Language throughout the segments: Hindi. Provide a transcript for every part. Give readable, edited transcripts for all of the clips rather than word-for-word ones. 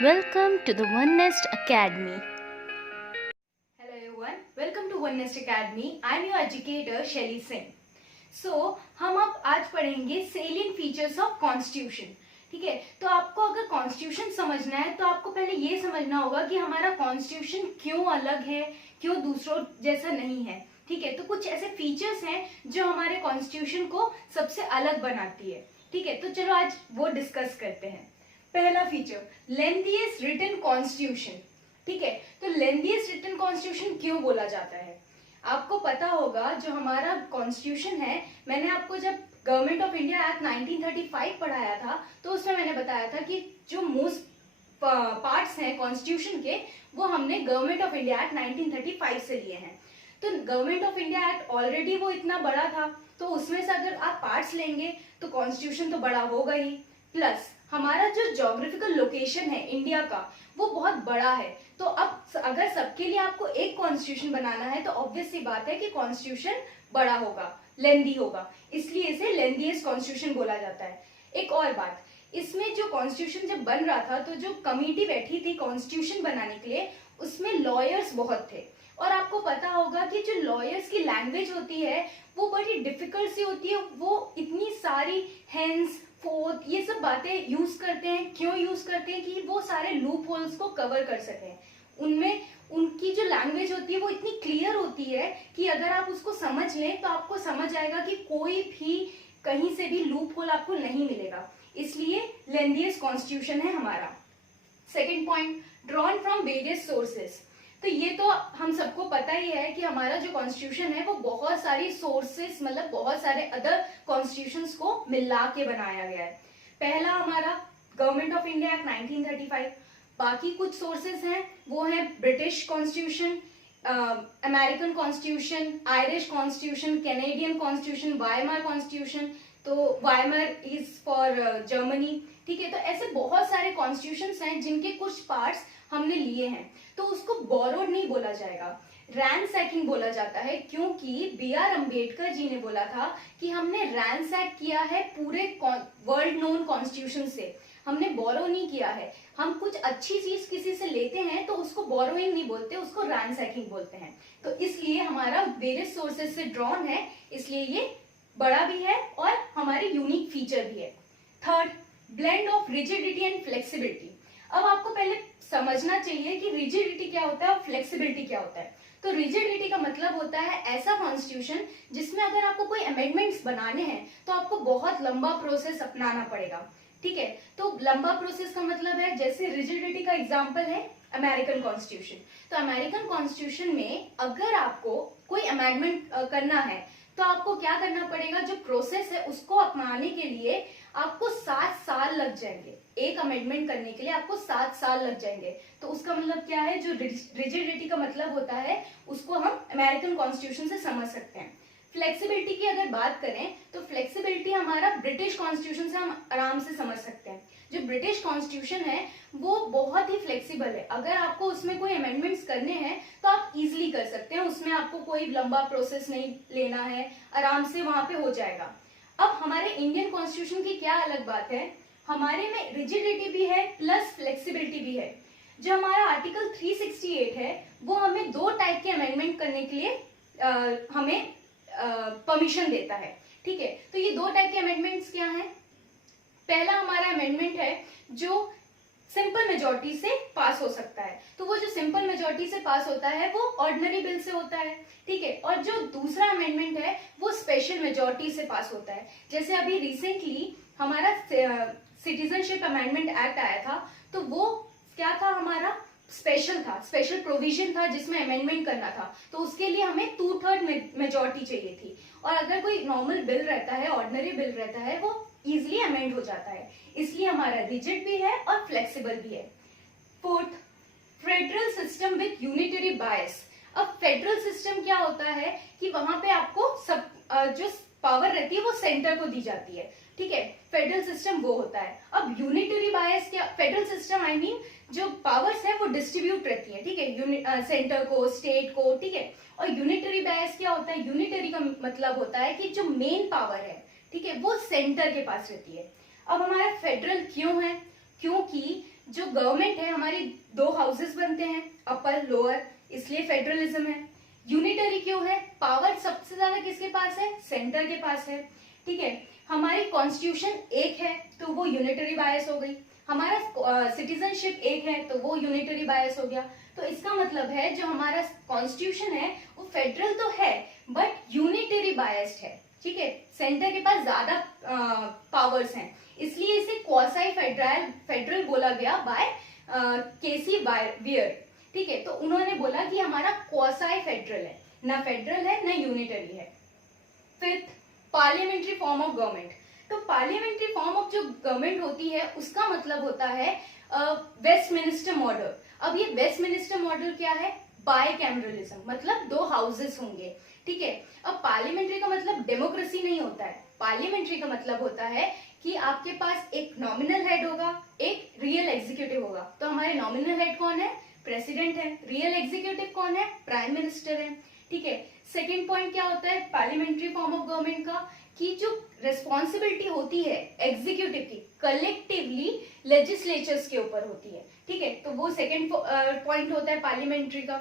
Welcome to the One Nest Academy. Hello everyone, welcome to One Nest Academy. I am your educator Shelly Singh. So हम अब आज पढ़ेंगे सेलियंट फीचर्स ऑफ कॉन्स्टिट्यूशन. ठीक है, तो आपको अगर कॉन्स्टिट्यूशन समझना है तो आपको पहले ये समझना होगा कि हमारा कॉन्स्टिट्यूशन क्यों अलग है, क्यों दूसरों जैसा नहीं है. ठीक है, तो कुछ ऐसे फीचर्स हैं जो हमारे कॉन्स्टिट्यूशन को सबसे अलग बनाती है. ठीक है, तो चलो आज वो डिस्कस करते हैं. पहला फीचर, लेंथीएस्ट रिटन कॉन्स्टिट्यूशन. ठीक है, तो लेंथीएस्ट रिटन कॉन्स्टिट्यूशन क्यों बोला जाता है? आपको पता होगा जो हमारा कॉन्स्टिट्यूशन है, मैंने आपको जब गवर्नमेंट ऑफ इंडिया एक्ट 1935 पढ़ाया था तो उसमें मैंने बताया था कि जो मोस्ट पार्ट्स हैं कॉन्स्टिट्यूशन के वो हमने गवर्नमेंट ऑफ इंडिया एक्ट 1935 से लिए हैं. तो government of India act already वो इतना बड़ा था, तो उसमें से अगर आप पार्ट्स लेंगे तो कॉन्स्टिट्यूशन तो बड़ा होगा ही. प्लस हमारा जो ज्योग्राफिकल लोकेशन है इंडिया का वो बहुत बड़ा है, तो अब अगर सबके लिए आपको एक कॉन्स्टिट्यूशन बनाना है तो ऑब्वियस सी बात है कि कॉन्स्टिट्यूशन बड़ा होगा, लेंदी होगा, इसलिए इसे लेंदीएस्ट कॉन्स्टिट्यूशन बोला जाता है. एक और बात, इसमें जो कॉन्स्टिट्यूशन जब बन रहा था तो जो कमिटी बैठी थी कॉन्स्टिट्यूशन बनाने के लिए उसमें लॉयर्स बहुत थे. और आपको पता होगा कि जो लॉयर्स की लैंग्वेज होती है वो बड़ी डिफिकल्ट सी होती है. वो इतनी सारी हेंस फोर्थ ये सब बातें यूज करते हैं. क्यों यूज करते हैं? कि वो सारे लूप होल्स को कवर कर सकें. उनमें उनकी जो लैंग्वेज होती है वो इतनी क्लियर होती है कि अगर आप उसको समझ लें तो आपको समझ आएगा कि कोई भी कहीं से भी लूप होल आपको नहीं मिलेगा. इसलिए लेंथीएस्ट कॉन्स्टिट्यूशन है हमारा. Second point, drawn from various sources. तो ये तो हम सबको पता ही है कि हमारा जो कॉन्स्टिट्यूशन है वो बहुत सारी सोर्सेस मतलब बहुत सारे अदर कॉन्स्टिट्यूशंस को मिला के बनाया गया है. पहला हमारा गवर्नमेंट ऑफ इंडिया एक्ट 1935. बाकी कुछ सोर्सेस हैं वो है British constitution, American constitution, Irish constitution, Canadian constitution, Weimar constitution. तो वाइमार इज फॉर जर्मनी. ठीक है, तो ऐसे बहुत सारे कॉन्स्टिट्यूशंस हैं जिनके कुछ पार्ट्स हमने लिए हैं, तो उसको बोरोड नहीं बोला जाएगा, रैंसैकिंग बोला जाता है. क्योंकि बी आर अम्बेडकर जी ने बोला था कि हमने रैंसैक किया है पूरे वर्ल्ड नोन कॉन्स्टिट्यूशन से, हमने बोरो नहीं किया है. हम कुछ अच्छी चीज किसी से लेते हैं तो उसको बोरोइंग नहीं बोलते, उसको रैंसैकिंग बोलते हैं. तो इसलिए हमारा वेरियस सोर्सेज से ड्रॉन है, इसलिए ये बड़ा भी है और हमारे यूनिक फीचर भी है. Third, blend of rigidity and flexibility. अब आपको पहले समझना चाहिए कि रिजिडिटी क्या होता है और फ्लेक्सिबिलिटी क्या होता है. तो रिजिडिटी का मतलब होता है ऐसा कॉन्स्टिट्यूशन जिसमें अगर आपको कोई अमेंडमेंट्स बनाने हैं तो आपको बहुत लंबा प्रोसेस अपनाना पड़ेगा. ठीक है, तो लंबा प्रोसेस का मतलब है जैसे रिजिडिटी का एग्जांपल है अमेरिकन कॉन्स्टिट्यूशन. तो अमेरिकन कॉन्स्टिट्यूशन में अगर आपको कोई अमेंडमेंट करना है तो आपको क्या करना पड़ेगा, जो प्रोसेस है उसको अपनाने के लिए आपको 7 साल लग जाएंगे. एक अमेंडमेंट करने के लिए आपको 7 साल लग जाएंगे. तो उसका मतलब क्या है, जो रिजिडिटी का मतलब होता है उसको हम अमेरिकन कॉन्स्टिट्यूशन से समझ सकते हैं. फ्लेक्सिबिलिटी की अगर बात करें तो फ्लेक्सिबिलिटी हमारा ब्रिटिश कॉन्स्टिट्यूशन से हम आराम से समझ सकते हैं. जो ब्रिटिश कॉन्स्टिट्यूशन है वो बहुत ही फ्लेक्सिबल है. अगर आपको उसमें कोई अमेंडमेंट्स करने हैं तो आप इजीली कर सकते हैं, उसमें आपको कोई लंबा प्रोसेस नहीं लेना है, आराम से वहां पे हो जाएगा. अब हमारे इंडियन कॉन्स्टिट्यूशन की क्या अलग बात है, हमारे में रिजिडिटी भी है प्लस फ्लेक्सिबिलिटी भी है. जो हमारा आर्टिकल 368 है वो हमें 2 टाइप के अमेंडमेंट करने के लिए हमें परमिशन देता है. ठीक है, तो ये 2 टाइप के अमेंडमेंट्स क्या हैं? पहला हमारा अमेंडमेंट है जो सिंपल मेजोरिटी से पास हो सकता है. तो वो जो सिंपल मेजोरिटी से पास होता है वो ऑर्डिनरी बिल से होता है. ठीक है, और जो दूसरा अमेंडमेंट है वो स्पेशल मेजोरिटी से पास होता है. जैसे अभी रिसेंटली हमारा सिटीजनशिप अमेंडमेंट एक्ट आया था, तो वो क्या था, हमारा स्पेशल था, स्पेशल प्रोविजन था जिसमें अमेंडमेंट करना था. तो उसके लिए हमें 2/3 मेजोरिटी चाहिए थी. और अगर कोई नॉर्मल बिल रहता है, ऑर्डिनरी बिल रहता है, वो इजिली अमेंड हो जाता है. इसलिए हमारा रिजिड भी है और फ्लेक्सिबल भी है. Fourth, federal system with unitary बायस. अब फेडरल सिस्टम क्या होता है कि वहां पे आपको सब जो पावर रहती है वो सेंटर को दी जाती है. ठीक है, फेडरल सिस्टम वो होता है. अब यूनिटरी बायस क्या, फेडरल सिस्टम आई मीन जो पावर्स है वो डिस्ट्रीब्यूट रहती है. ठीक है, सेंटर को, स्टेट को. ठीक है, और यूनिटरी बायस क्या होता है, यूनिटरी का मतलब होता है कि जो मेन पावर है, ठीक है, वो सेंटर के पास रहती है. अब हमारा फेडरल क्यों है, क्योंकि जो गवर्नमेंट है हमारी दो हाउसेस बनते हैं, अपर लोअर, इसलिए फेडरलिज्म है। यूनिटरी क्यों है? पावर सबसे ज्यादा किसके पास है? सेंटर के पास है। ठीक है, हमारी कॉन्स्टिट्यूशन एक है तो वो यूनिटरी बायस हो गई, हमारा सिटीजनशिप एक है तो वो यूनिटरी बायस हो गया। तो इसका मतलब है जो हमारा कॉन्स्टिट्यूशन है वो फेडरल तो है बट यूनिटरी बायस्ड है। ठीक है, सेंटर के पास ज्यादा पावर्स हैं, इसलिए इसे क्वासी फेडरल बोला गया बाय केसी वियर। ठीक है, तो उन्होंने बोला कि हमारा क्वासी फेडरल है, ना फेडरल है ना यूनिटरी है। Fifth, parliamentary form of government. तो पार्लियामेंट्री फॉर्म ऑफ जो गवर्नमेंट होती है उसका मतलब होता है वेस्टमिनिस्टर मॉडल। अब ये वेस्टमिनिस्टर मॉडल क्या है? बायकैमरलिज्म, मतलब दो हाउसेस होंगे। ठीक है, अब पार्लियामेंट्री का मतलब डेमोक्रेसी नहीं होता है, पार्लियामेंट्री का मतलब होता है कि आपके पास एक नॉमिनल हेड होगा, एक रियल एग्जीक्यूटिव होगा। तो हमारे नॉमिनल हेड कौन है? प्रेसिडेंट है। रियल एग्जीक्यूटिव कौन है? प्राइम मिनिस्टर है। ठीक है, सेकेंड पॉइंट क्या होता है पार्लियामेंट्री फॉर्म ऑफ गवर्नमेंट का, कि जो रिस्पॉन्सिबिलिटी होती है एग्जीक्यूटिव की कलेक्टिवली लेजिस्लेचर्स के ऊपर होती है। ठीक है, तो वो सेकेंड पॉइंट होता है पार्लियामेंट्री का।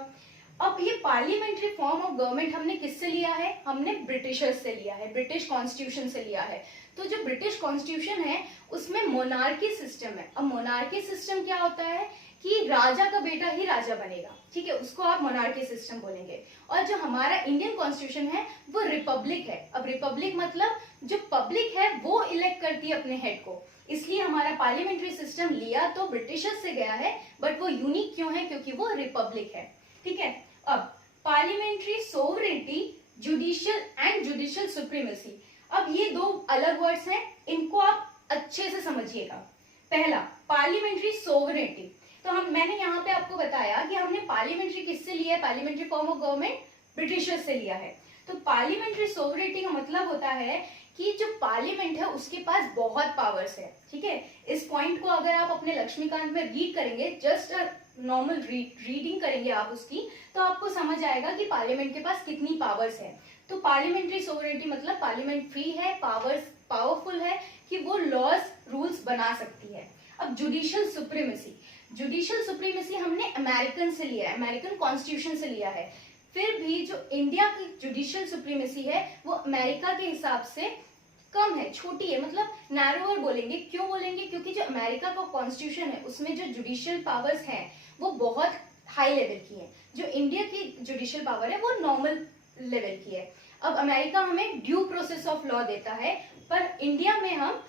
अब ये पार्लियामेंट्री फॉर्म ऑफ गवर्नमेंट हमने किससे लिया है? हमने ब्रिटिशर्स से लिया है, ब्रिटिश कॉन्स्टिट्यूशन से लिया है। तो जो ब्रिटिश कॉन्स्टिट्यूशन है उसमें मोनार्की सिस्टम है। अब मोनार्की सिस्टम क्या होता है कि राजा का बेटा ही राजा बनेगा। ठीक है, उसको आप मोनार्की सिस्टम बोलेंगे। और जो हमारा इंडियन कॉन्स्टिट्यूशन है वो रिपब्लिक है। अब रिपब्लिक मतलब जो पब्लिक है वो इलेक्ट करती है अपने हेड को, इसलिए हमारा पार्लियामेंट्री सिस्टम लिया तो ब्रिटिशर्स से गया है बट वो यूनिक क्यों है? क्योंकि वो रिपब्लिक है। ठीक है, अब पार्लियामेंट्री सोवरेनिटी, जुडिशियल सुप्रीमेसी। अब ये दो अलग वर्ड्स हैं, इनको आप अच्छे से समझिएगा। पहला, पार्लियामेंट्री सोवरेनिटी। तो मैंने यहाँ पे आपको बताया कि हमने पार्लियामेंट्री किससे लिया है? Parliamentary form of government Britishers से लिया है। तो पार्लियामेंट्री सोवरेनिटी का मतलब होता है कि जो पार्लियामेंट है उसके पास बहुत पावर्स है। ठीक है, इस पॉइंट को अगर आप अपने लक्ष्मीकांत में रीड करेंगे, जस्ट नॉर्मल रीडिंग करेंगे आप उसकी, तो आपको समझ आएगा कि पार्लियामेंट के पास कितनी पावर्स है। तो पार्लियामेंट्री सोवरेनिटी मतलब पार्लियामेंट फ्री है, पावरफुल है कि वो लॉज रूल्स बना सकती है। अब जुडिशियल सुप्रीमेसी हमने अमेरिकन से लिया है, अमेरिकन कॉन्स्टिट्यूशन से लिया है। फिर भी जो इंडिया की जुडिशियल सुप्रीमेसी है वो अमेरिका के हिसाब से कम है, छोटी है, मतलब नैरोअर बोलेंगे। क्यों बोलेंगे? क्योंकि जो अमेरिका का कॉन्स्टिट्यूशन है उसमें जो जुडिशियल पावर्स हैं वो बहुत हाई लेवल की है, जो इंडिया की जुडिशियल पावर है वो नॉर्मल लेवल की है। अब अमेरिका हमें ड्यू प्रोसेस ऑफ लॉ देता है, पर इंडिया में हम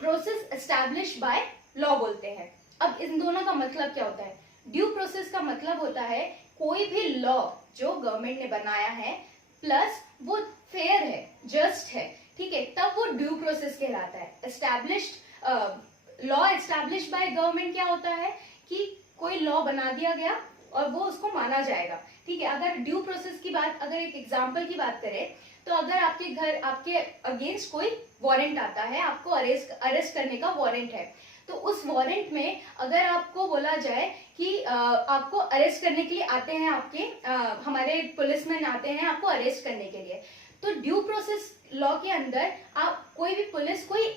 प्रोसेस एस्टैब्लिश बाय लॉ बोलते हैं। अब इन दोनों का मतलब क्या होता है? ड्यू प्रोसेस का मतलब होता है कोई भी लॉ जो गवर्नमेंट ने बनाया है प्लस वो फेयर है, जस्ट है, ठीक है, तब वो ड्यू प्रोसेस कहलाता है। Established law establish by government क्या होता है कि कोई लॉ बना दिया गया और वो उसको माना जाएगा। ठीक है, अगर ड्यू प्रोसेस की बात, अगर एक एग्जांपल की बात करें तो अगर आपके अगेंस्ट कोई वारंट आता है, आपको अरेस्ट करने का वारंट है, तो उस वारंट में अगर आपको बोला जाए कि आपको अरेस्ट करने के लिए आते हैं, हमारे पुलिसमैन आते हैं आपको अरेस्ट करने के लिए, तो ड्यू प्रोसेस लॉ के अंदर आप कोई भी पुलिस कोई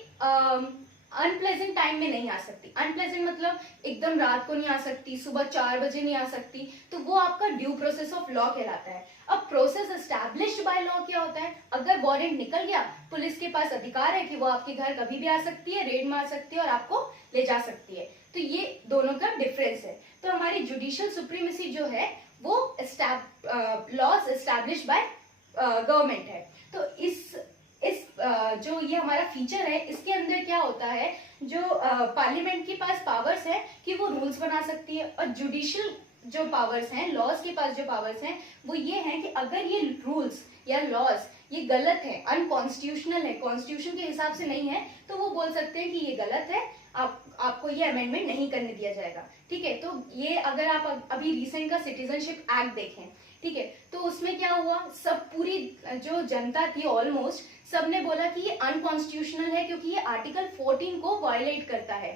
अनप्लेजेंट टाइम में नहीं आ सकती। अनप्लेजेंट मतलब एकदम रात को नहीं आ सकती, सुबह 4 बजे नहीं आ सकती, तो वो आपका ड्यू प्रोसेस ऑफ लॉ कहलाता है। अब प्रोसेस एस्टैब्लिश्ड बाय लॉ क्या होता है? अगर वारंट निकल गया, पुलिस के पास अधिकार है कि वो आपके घर कभी भी आ सकती है, रेड मार सकती है और आपको ले जा सकती है। तो ये दोनों का डिफरेंस है। तो हमारी जुडिशियल सुप्रीमेसी जो है वो लॉज एस्टैब्लिश बाय गवर्नमेंट है। तो इस जो ये हमारा फीचर है इसके अंदर क्या होता है, जो पार्लियामेंट के पास पावर्स है कि वो रूल्स बना सकती है, और जुडिशियल जो पावर्स हैं, लॉज के पास जो पावर्स हैं वो ये है कि अगर ये रूल्स या लॉज ये गलत है, अनकॉन्स्टिट्यूशनल है, कॉन्स्टिट्यूशन के हिसाब से नहीं है, तो वो बोल सकते हैं कि ये गलत है, आपको ये अमेंडमेंट नहीं करने दिया जाएगा। ठीक है, तो ये अगर आप अभी रिसेंट का सिटीजनशिप एक्ट देखें, ठीक है, तो उसमें क्या हुआ, सब पूरी जो जनता थी ऑलमोस्ट सबने बोला कि ये अनकॉन्स्टिट्यूशनल है क्योंकि ये आर्टिकल 14 को वायलेट करता है,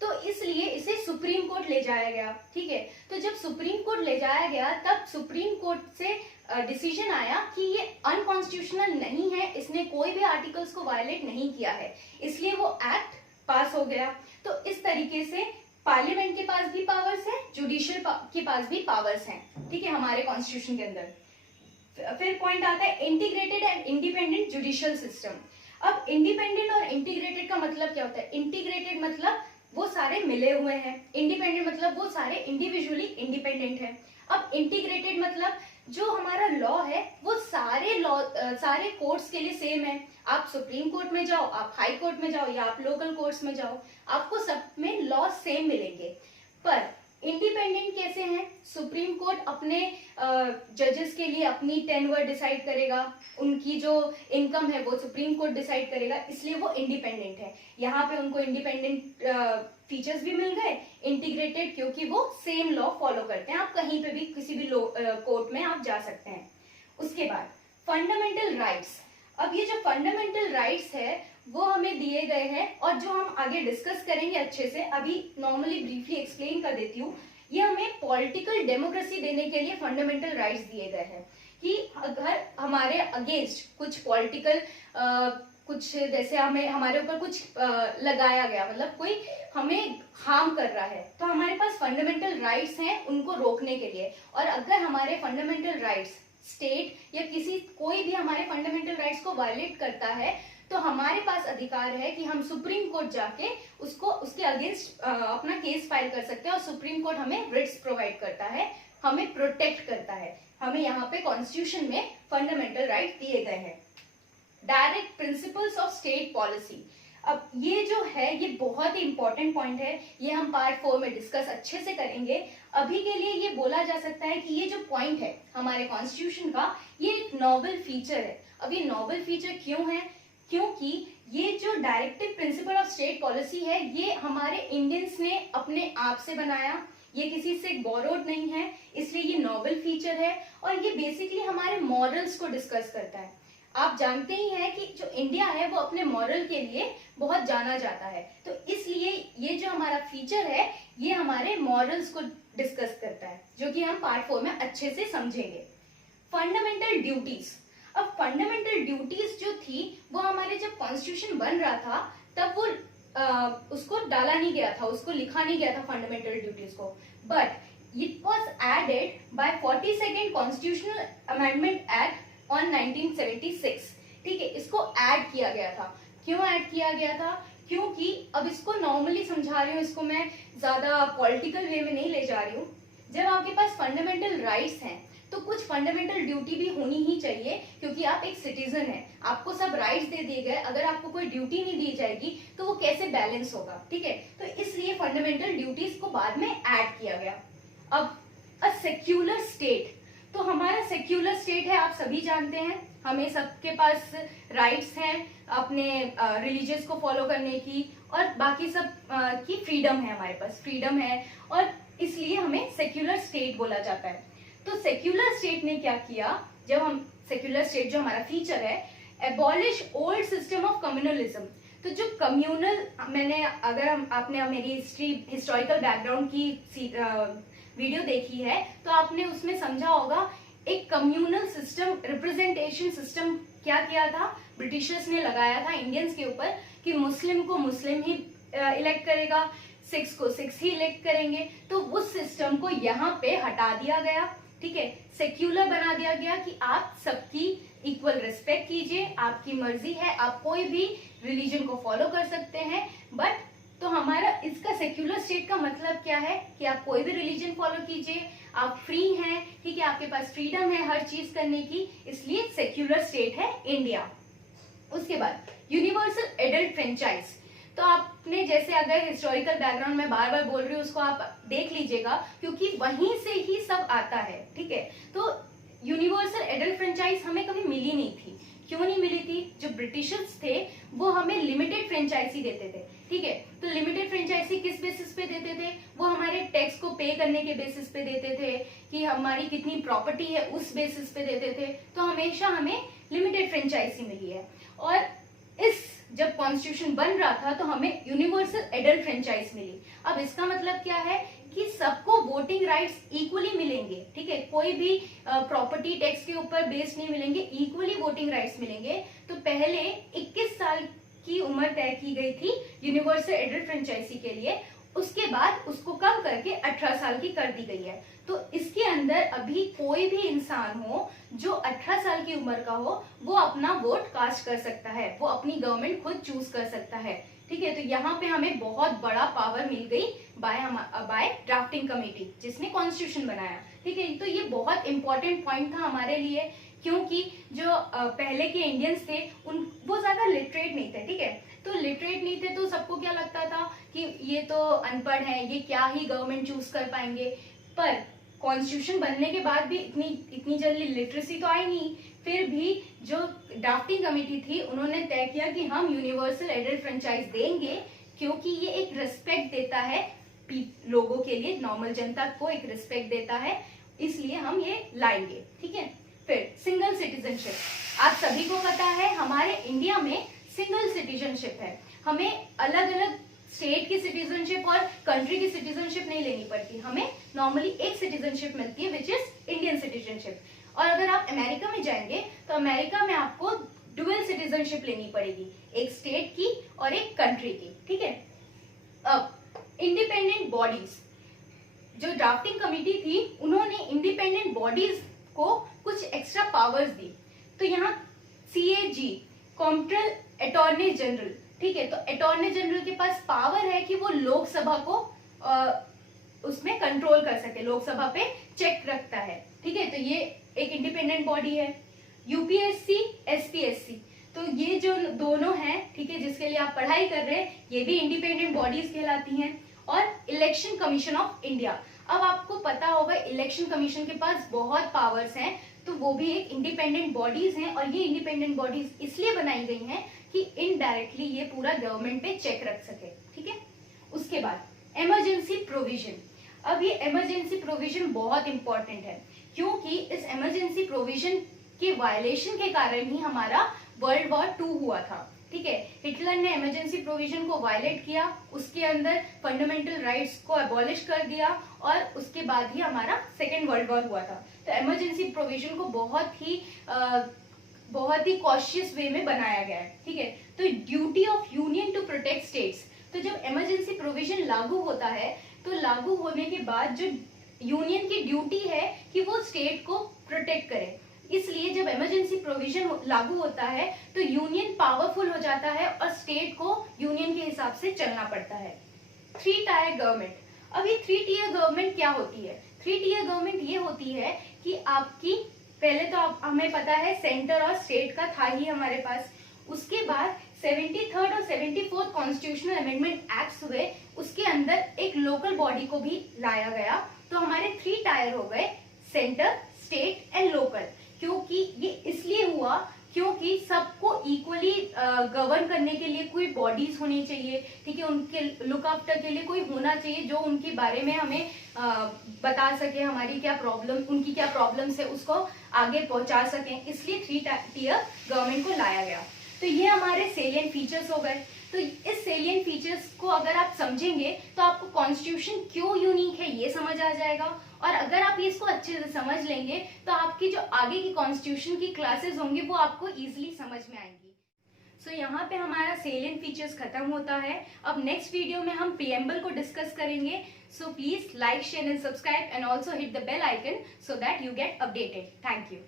तो इसलिए इसे सुप्रीम कोर्ट ले जाया गया। ठीक है, तो जब सुप्रीम कोर्ट ले जाया गया तब सुप्रीम कोर्ट से डिसीजन आया कि ये अनकॉन्स्टिट्यूशनल नहीं है, इसने कोई भी आर्टिकल्स को वायलेट नहीं किया है, इसलिए वो एक्ट पास हो गया। तो इस तरीके से पार्लियामेंट के पास भी पावर्स है, जुडिशियल के पास भी पावर्स हैं, ठीक है, हमारे कॉन्स्टिट्यूशन के अंदर। फिर पॉइंट आता है integrated and independent judicial system. अब इंडिपेंडेंट और इंटीग्रेटेड का मतलब क्या होता है? इंटीग्रेटेड मतलब वो सारे मिले हुए हैं, इंडिपेंडेंट मतलब वो सारे इंडिविजुअली इंडिपेंडेंट है। अब इंटीग्रेटेड मतलब जो हमारा लॉ है वो सारे कोर्ट्स के लिए सेम है। आप सुप्रीम कोर्ट में जाओ, आप हाई कोर्ट में जाओ या आप लोकल कोर्ट्स में जाओ, आपको सब में लॉ सेम मिलेंगे। पर इंडिपेंडेंट कैसे हैं? सुप्रीम कोर्ट अपने जजेस के लिए अपनी टेन्योर डिसाइड करेगा, उनकी जो इनकम है वो सुप्रीम कोर्ट डिसाइड करेगा, इसलिए वो इंडिपेंडेंट है। यहाँ पे उनको इंडिपेंडेंट फीचर्स भी मिल गए। इंटीग्रेटेड क्योंकि वो सेम लॉ फॉलो करते हैं, आप कहीं पे भी किसी भी कोर्ट में आप जा सकते हैं। उसके बाद फंडामेंटल राइट्स। अब ये जो फंडामेंटल राइट्स है वो हमें दिए गए हैं और जो हम आगे डिस्कस करेंगे अच्छे से, अभी नॉर्मली ब्रीफली एक्सप्लेन कर देती हूँ। ये हमें पॉलिटिकल डेमोक्रेसी देने के लिए फंडामेंटल राइट्स दिए गए हैं कि अगर हमारे अगेंस्ट कुछ पॉलिटिकल कुछ जैसे हमें हमारे ऊपर कुछ लगाया गया, मतलब कोई हमें हार्म कर रहा है, तो हमारे पास फंडामेंटल राइट्स हैं उनको रोकने के लिए। और अगर हमारे फंडामेंटल राइट्स स्टेट या कोई भी हमारे फंडामेंटल राइट्स को वायलेट करता है तो हमारे पास अधिकार है कि हम सुप्रीम कोर्ट जाके उसके अगेंस्ट अपना केस फाइल कर सकते हैं और सुप्रीम कोर्ट हमें रिट्स प्रोवाइड करता है, हमें प्रोटेक्ट करता है। हमें यहाँ पे कॉन्स्टिट्यूशन में फंडामेंटल राइट दिए गए हैं। Direct principles of state policy. अब ये जो है ये बहुत ही इंपॉर्टेंट पॉइंट है, ये हम पार्ट 4 में डिस्कस अच्छे से करेंगे। अभी के लिए ये बोला जा सकता है कि ये जो पॉइंट है हमारे कॉन्स्टिट्यूशन का, ये एक नॉवल फीचर है। अब ये नॉवल फीचर क्यों है? क्योंकि ये जो directive principle of state policy है ये हमारे इंडियंस ने अपने आप से बनाया, ये किसी से बोरोड नहीं है, इसलिए ये नॉवल फीचर है। और ये बेसिकली हमारे मॉरल्स को डिस्कस करता है। आप जानते ही हैं कि जो इंडिया है वो अपने मॉरल के लिए बहुत जाना जाता है, तो इसलिए ये जो हमारा फीचर है ये हमारे मॉरल्स को डिस्कस करता है, जो कि हम पार्ट 4 में अच्छे से समझेंगे। Fundamental duties. अब फंडामेंटल ड्यूटीज जो थी वो हमारे जब कॉन्स्टिट्यूशन बन रहा था तब वो उसको डाला नहीं गया था, उसको लिखा नहीं गया था फंडामेंटल ड्यूटीज को, but it was added by 42nd constitutional amendment act on 1976। ठीक है, इसको ऐड किया गया था। क्यों ऐड किया गया था? क्योंकि अब इसको नॉर्मली समझा रही हूँ, इसको मैं ज्यादा पॉलिटिकल वे में नहीं ले जा रही हूँ। जब आपके पास फंडामेंटल राइट्स हैं तो कुछ फंडामेंटल ड्यूटी भी होनी ही चाहिए, क्योंकि आप एक सिटीजन हैं, आपको सब राइट्स दे दिए गए, अगर आपको कोई ड्यूटी नहीं दी जाएगी तो वो कैसे बैलेंस होगा? ठीक है, तो इसलिए फंडामेंटल ड्यूटीज को बाद में ऐड किया गया। अब अ सेक्युलर स्टेट, तो हमारा सेक्युलर स्टेट है, आप सभी जानते हैं, हमें सबके पास राइट्स हैं अपने रिलीजियस को फॉलो करने की, और बाकी सब की फ्रीडम है, हमारे पास फ्रीडम है, और इसलिए हमें सेक्युलर स्टेट बोला जाता है। तो सेक्युलर स्टेट ने क्या किया? जब हम सेक्युलर स्टेट जो हमारा फीचर है, abolish old system of communalism. तो जो कम्युनल, आपने मेरी हिस्टोरिकल बैकग्राउंड की वीडियो देखी है तो आपने उसमें समझा होगा एक कम्युनल सिस्टम, रिप्रेजेंटेशन सिस्टम क्या किया था, ब्रिटिशर्स ने लगाया था इंडियंस के ऊपर कि मुस्लिम को मुस्लिम ही इलेक्ट करेगा, सिख्स को सिख्स ही इलेक्ट करेंगे। तो उस सिस्टम को यहाँ पे हटा दिया गया, ठीक है, सेक्युलर बना दिया गया कि आप सबकी इक्वल रिस्पेक्ट कीजिए, आपकी मर्जी है, आप कोई भी रिलीजन को फॉलो कर सकते हैं। बट तो हमारा इसका सेक्युलर स्टेट का मतलब क्या है कि आप कोई भी रिलीजन फॉलो कीजिए, आप फ्री हैं, ठीक है, आपके पास फ्रीडम है हर चीज करने की, इसलिए सेक्युलर स्टेट है इंडिया। उसके बाद यूनिवर्सल एडल्ट फ्रेंचाइज। तो आपने जैसे अगर हिस्टोरिकल बैकग्राउंड में बार बार बोल रही हूँ उसको आप देख लीजिएगा, क्योंकि वहीं से ही सब आता है, ठीक है। तो यूनिवर्सल एडल्ट फ्रेंचाइज हमें कभी मिली नहीं थी। क्यों नहीं मिली थी? जो ब्रिटिशर्स थे वो हमें लिमिटेड फ्रेंचाइजी देते थे, ठीक है। तो लिमिटेड फ्रेंचाइजी किस बेसिस पे देते थे? वो हमारे टैक्स को पे करने के बेसिस पे देते थे, कि हमारी कितनी प्रॉपर्टी है उस बेसिस पे देते थे। तो हमेशा हमें लिमिटेड फ्रेंचाइजी मिली है। और जब कॉन्स्टिट्यूशन बन रहा था तो हमें यूनिवर्सल एडल्ट फ्रेंचाइज मिली। अब इसका मतलब क्या है कि सबको वोटिंग राइट्स इक्वली मिलेंगे, ठीक है, कोई भी प्रॉपर्टी टैक्स के ऊपर बेस नहीं मिलेंगे, इक्वली वोटिंग राइट्स मिलेंगे। तो पहले 21 साल की उम्र तय की गई थी यूनिवर्सल एडल्ट फ्रेंचाइजी के लिए, उसके बाद उसको कम करके 18 साल की कर दी गई है। तो इसके अंदर अभी कोई भी इंसान हो जो 18 साल की उम्र का हो, वो अपना वोट कास्ट कर सकता है, वो अपनी गवर्नमेंट खुद चूज कर सकता है। ठीक है, तो यहाँ पे हमें बहुत बड़ा पावर मिल गई बाय ड्राफ्टिंग कमेटी जिसने कॉन्स्टिट्यूशन बनाया। ठीक है, तो ये बहुत इंपॉर्टेंट पॉइंट था हमारे लिए, क्योंकि जो पहले के इंडियंस थे वो ज्यादा लिटरेट नहीं थे। ठीक है, तो लिटरेट नहीं थे तो सबको क्या लगता था कि ये तो अनपढ़ है, ये क्या ही गवर्नमेंट चूज कर पाएंगे। पर कॉन्स्टिट्यूशन बनने के बाद भी इतनी जल्दी लिटरेसी तो आई नहीं। फिर भी जो ड्राफ्टिंग कमेटी थी उन्होंने तय किया कि हम यूनिवर्सल एडल्ट फ्रेंचाइज देंगे, क्योंकि ये एक रिस्पेक्ट देता है लोगों के लिए, नॉर्मल जनता को एक रिस्पेक्ट देता है, इसलिए हम ये लाएंगे। ठीक है, फिर सिंगल सिटीजनशिप, आप सभी को पता है हमारे इंडिया में सिंगल सिटीजनशिप है। हमें अलग अलग स्टेट की सिटीजनशिप और कंट्री की सिटीजनशिप नहीं लेनी पड़ती, हमें नॉर्मली एक सिटीजनशिप मिलती है विच इज इंडियन सिटीजनशिप। और अगर आप अमेरिका में जाएंगे तो अमेरिका में आपको डुअल सिटीजनशिप लेनी पड़ेगी, एक स्टेट की और एक कंट्री की। ठीक है, अब इंडिपेंडेंट बॉडीज, जो ड्राफ्टिंग कमेटी थी उन्होंने इंडिपेंडेंट बॉडीज को कुछ एक्स्ट्रा पावर्स दी। तो यहाँ CAG, कॉम्प्ट्रेल अटॉर्नी जनरल, ठीक है, तो अटॉर्नी जनरल के पास पावर है कि वो लोकसभा को उसमें कंट्रोल कर सके, लोकसभा पे चेक रखता है। ठीक है, तो ये एक इंडिपेंडेंट बॉडी है। UPSC, SPSC, तो ये जो दोनों हैं, ठीक है, जिसके लिए आप पढ़ाई कर रहे हैं, ये भी इंडिपेंडेंट बॉडीज कहलाती हैं। और इलेक्शन कमीशन ऑफ इंडिया, अब आपको पता होगा इलेक्शन कमीशन के पास बहुत पावर्स हैं, तो वो भी एक इंडिपेंडेंट बॉडीज हैं। और ये इंडिपेंडेंट बॉडीज इसलिए बनाई गई हैं कि इनडायरेक्टली ये पूरा गवर्नमेंट पे चेक रख सके। ठीक है, उसके बाद इमरजेंसी प्रोविजन। अब ये इमरजेंसी प्रोविजन बहुत इंपॉर्टेंट है, क्योंकि इस इमरजेंसी प्रोविजन के वायलेशन के कारण ही हमारा वर्ल्ड वॉर 2 हुआ था। ठीक है, हिटलर ने इमरजेंसी प्रोविजन को वायलेट किया, उसके अंदर फंडामेंटल राइट्स को अबॉलिश कर दिया और उसके बाद ही हमारा सेकेंड वर्ल्ड वॉर हुआ था। तो इमरजेंसी प्रोविजन को बहुत ही कॉशियस वे में बनाया गया है। ठीक है, तो duty of union to protect states, तो जब इमरजेंसी प्रोविजन लागू होता है तो लागू होने के बाद जो यूनियन की ड्यूटी है कि वो स्टेट को प्रोटेक्ट करे, इसलिए जब इमरजेंसी प्रोविजन लागू होता है तो यूनियन पावरफुल हो जाता है और स्टेट को यूनियन के हिसाब से चलना पड़ता है। 3 टायर गवर्नमेंट, अब ये 3 टियर गवर्नमेंट क्या होती है? 3 टियर गवर्नमेंट ये होती है कि आपकी पहले तो हमें पता है सेंटर और स्टेट का था ही हमारे पास, उसके बाद 73rd और 74th कॉन्स्टिट्यूशनल अमेंडमेंट एक्ट हुए, उसके अंदर एक लोकल बॉडी को भी लाया गया। तो हमारे 3 टायर हो गए, सेंटर, स्टेट एंड लोकल। क्योंकि ये इसलिए हुआ क्योंकि सबको इक्वली गवर्न करने के लिए कोई बॉडीज होनी चाहिए। ठीक है, उनके लुक आफ्टर के लिए कोई होना चाहिए जो उनके बारे में हमें बता सके, हमारी क्या प्रॉब्लम, उनकी क्या प्रॉब्लम्स है उसको आगे पहुंचा सकें, इसलिए 3 टियर गवर्नमेंट को लाया गया। तो ये हमारे सेलिएंट फीचर्स हो गए। तो इस सेलिएंट फीचर्स को अगर आप समझेंगे तो आपको कॉन्स्टिट्यूशन क्यों यूनिक है ये समझ आ जाएगा, और अगर आप इसको अच्छे से समझ लेंगे तो आपकी जो आगे की कॉन्स्टिट्यूशन की क्लासेस होंगी वो आपको इजीली समझ में आएंगी। सो यहाँ पे हमारा सेलिएंट फीचर्स खत्म होता है। अब नेक्स्ट वीडियो में हम प्रीएम्बल को डिस्कस करेंगे। So please like, share and subscribe and also hit the bell icon so that you get updated. Thank you.